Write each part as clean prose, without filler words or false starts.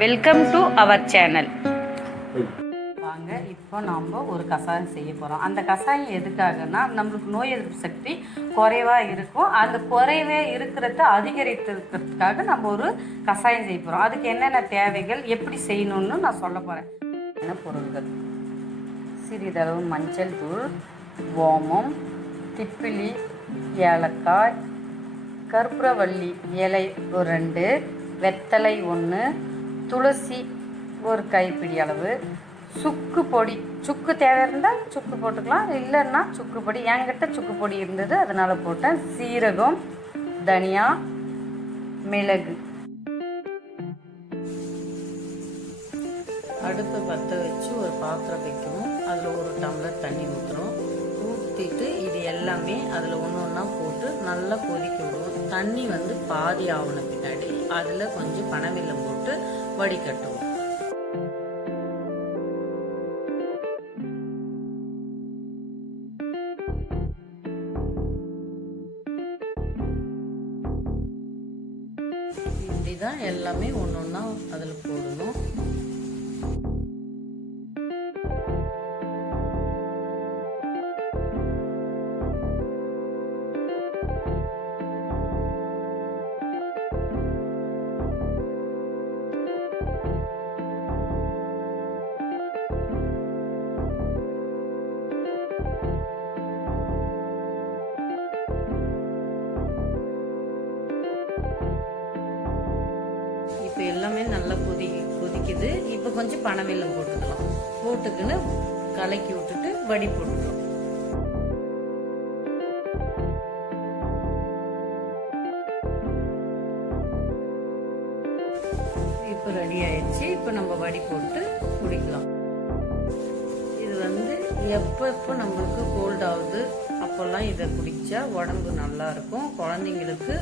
Welcome to our channel. வாங்க, இப்போ நாம் ஒரு கஷாயம் செய்ய போகிறோம். அந்த கஷாயம் எதுக்காகனா, நம்மளுக்கு நோய் எதிர்ப்பு சக்தி குறைவாக இருக்கும். அந்த குறைவே இருக்கிறத அதிகரிக்கிறதுக்காக நம்ம ஒரு கஷாயம் செய்ய போகிறோம். அதுக்கு என்னென்ன தேவைகள், எப்படி செய்யணும்னு நான் சொல்ல போகிறேன். என்ன பொருள்கள்: சிறிதளவு மஞ்சள் தூள், ஓமம், திப்பிலி, ஏலக்காய், கற்பூரவள்ளி இலை ஒரு 2, வெத்தலை 1, துளசி ஒரு கைப்பிடி அளவு, சுக்கு பொடி, சுக்கு தேவை இருந்தால் சுக்கு போட்டுக்கலாம், இல்லைன்னா சுக்கு பொடி, என்கிட்ட சுக்கு பொடி இருந்தது அதனால் போட்டேன். சீரகம், தனியா, மிளகு. அடுப்பை பற்ற வச்சு ஒரு பாத்திரம் வைக்கணும். அதில் ஒரு டம்ளர் தண்ணி ஊற்றுறோம். ஊற்றிட்டு இது எல்லாமே அதில் ஒன்று ஒன்றா போட்டு நல்லா கொதிக்க விடுவோம். தண்ணி பாதி ஆகணும். பின்னாடி அதில் கொஞ்சம் பனவெல்லம் போட்டு வடிகட்டுவோம். இப்படிதான் எல்லாமே ஒன்று ஒன்றா அதில் போடணும். இப்போ எல்லாமே நல்லா கொதிக்குது. இப்போ கொஞ்சம் பனவெல்லம் போட்டுக்கலாம். போட்டுக்குன்னு கலக்கி விட்டுட்டு வடி போட்டுக்கலாம். இப்போ ரெடி ஆயிடுச்சு. இப்போ நம்ம வடி போட்டு குடிக்கலாம். இது எப்போ நம்மளுக்கு கோல்ட் ஆகுது அப்போல்லாம் இதை குடிச்சா உடம்பு நல்லா இருக்கும். குழந்தைங்களுக்கு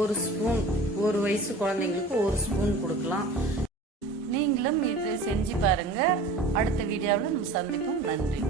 1 ஸ்பூன், 1 வயசு குழந்தைங்களுக்கு 1 ஸ்பூன் கொடுக்கலாம். நீங்களும் இதை செஞ்சு பாருங்க. அடுத்த வீடியோவில் நம்ம சந்திப்போம். நன்றி.